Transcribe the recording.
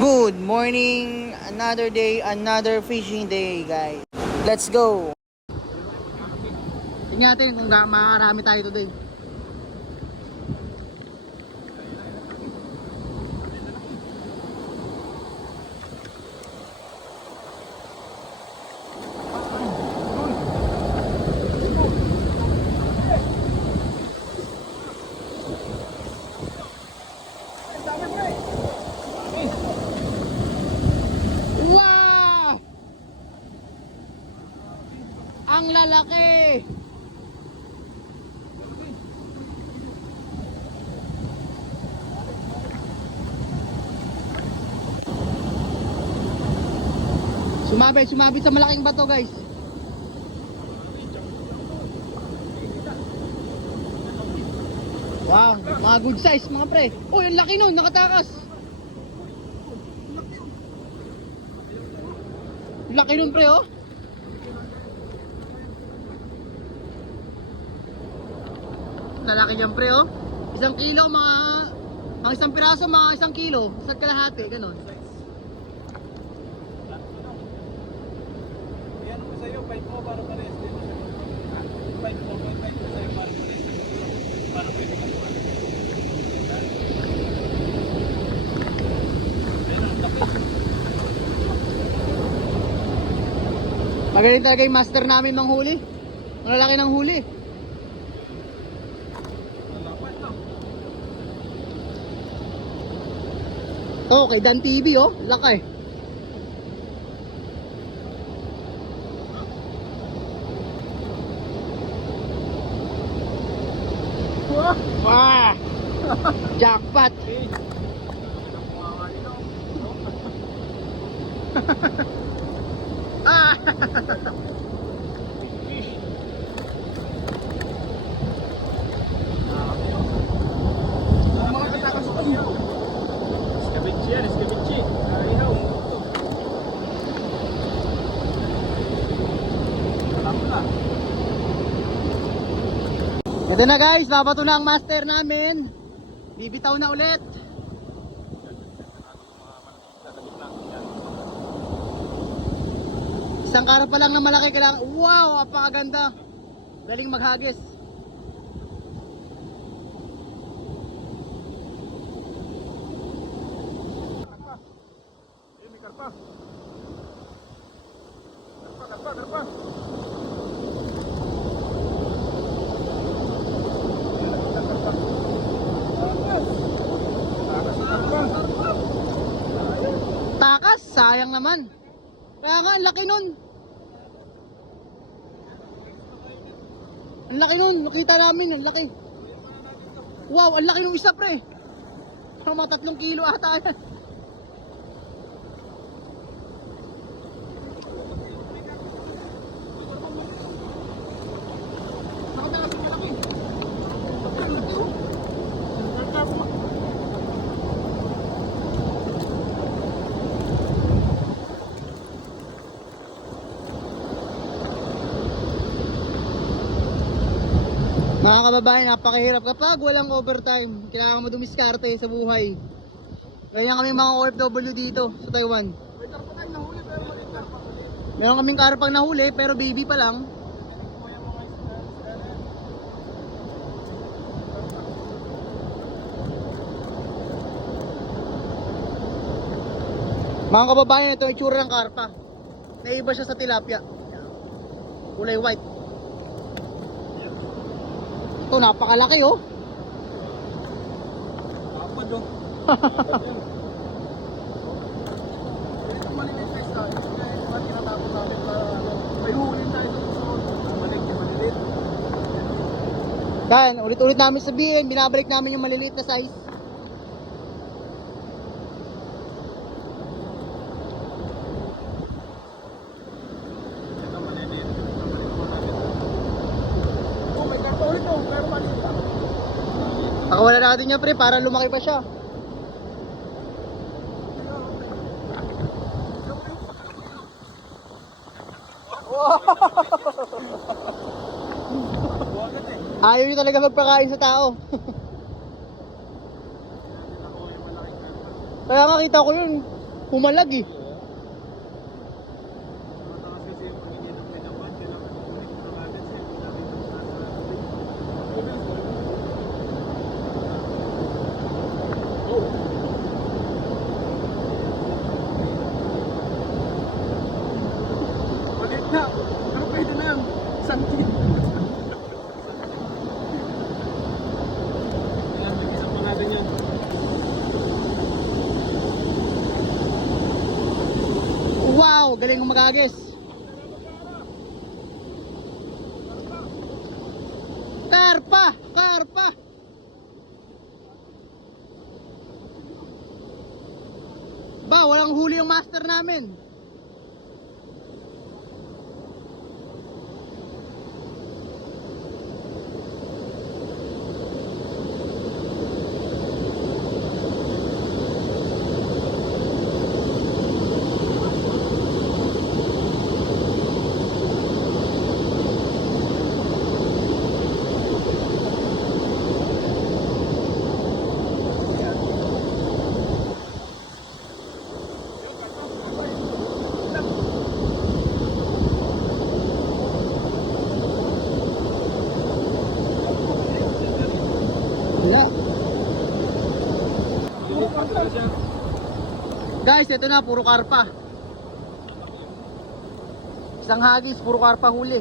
Good morning, another day, another fishing day, guys. Let's go. Tingnan natin kung makarami tayo today. Wow! Ang lalaki! Sumabit sa malaking bato, guys. Wow, mga good size mga pre. Oh, ang laki nun, nakatakas. Laki nun pre, oh. Lalaki niyan pre, oh. 1 kilo, mga isang piraso, mga 1 kilo. 1 kalahati, ganon. Yan ko sa'yo, 5 mo para pares din. 5 mo sa'yo para pares. Para pwede ka naman. Magaling talaga yung master namin ng huli. Malalaki ng huli. Oh, kay Dan TV, oh. Laki. Wah! Jackpot! Ah! Mga katakas ko niyo. Escabeche yan, escabeche. Ayaw. Alam mo na. Ito na guys, babato na ang master namin. Bibitaw na ulit. Isang kara pa lang na malaki kailangan. Wow, apakaganda. Galing maghagis. May karpa. Karpa. Takas, sayang naman. Kaya nga, ang laki nun. Ang laki nun, nakita namin, ang laki. Wow, ang laki nung isa pre. Parang mga 3 kilo ata yan. Mga kababayan, napakahirap kapag walang overtime. Kailangan mo dumiskarte sa buhay. Ganyan kami mga OFW dito sa Taiwan. May karpa tayo nahuli pero maliit karpa. Meron kaming karpang nahuli pero baby pa lang. Mga kababayan, ito yung itsura ng karpa. Naiba siya sa tilapia. Kulay white. Ito, napakalaki oh. Kapag oh. Itong maliit guys tayo. Kaya tinatapos natin para may huli tayo sa susunod. Maliit. Yan, ulit-ulit namin sabihin, binabalik namin yung maliliit na size. Pakawalan natin niya pre para lumaki pa siya. Ayaw nyo talaga magpakain sa tao. Kaya nga kita ko yun. Pumalag eh. Matakas kasi yung pag-inom nila. Kailangan ng agad siya. Ulit na. Pero pwede na yan. Santin. Kailangan mag-isang pa natin yan. Wow, galing magagis. Karpa, karpa. Ba, walang huli yung master namin. Wala. Guys, ito na, puro karpa. Isang hagis, puro karpa huli.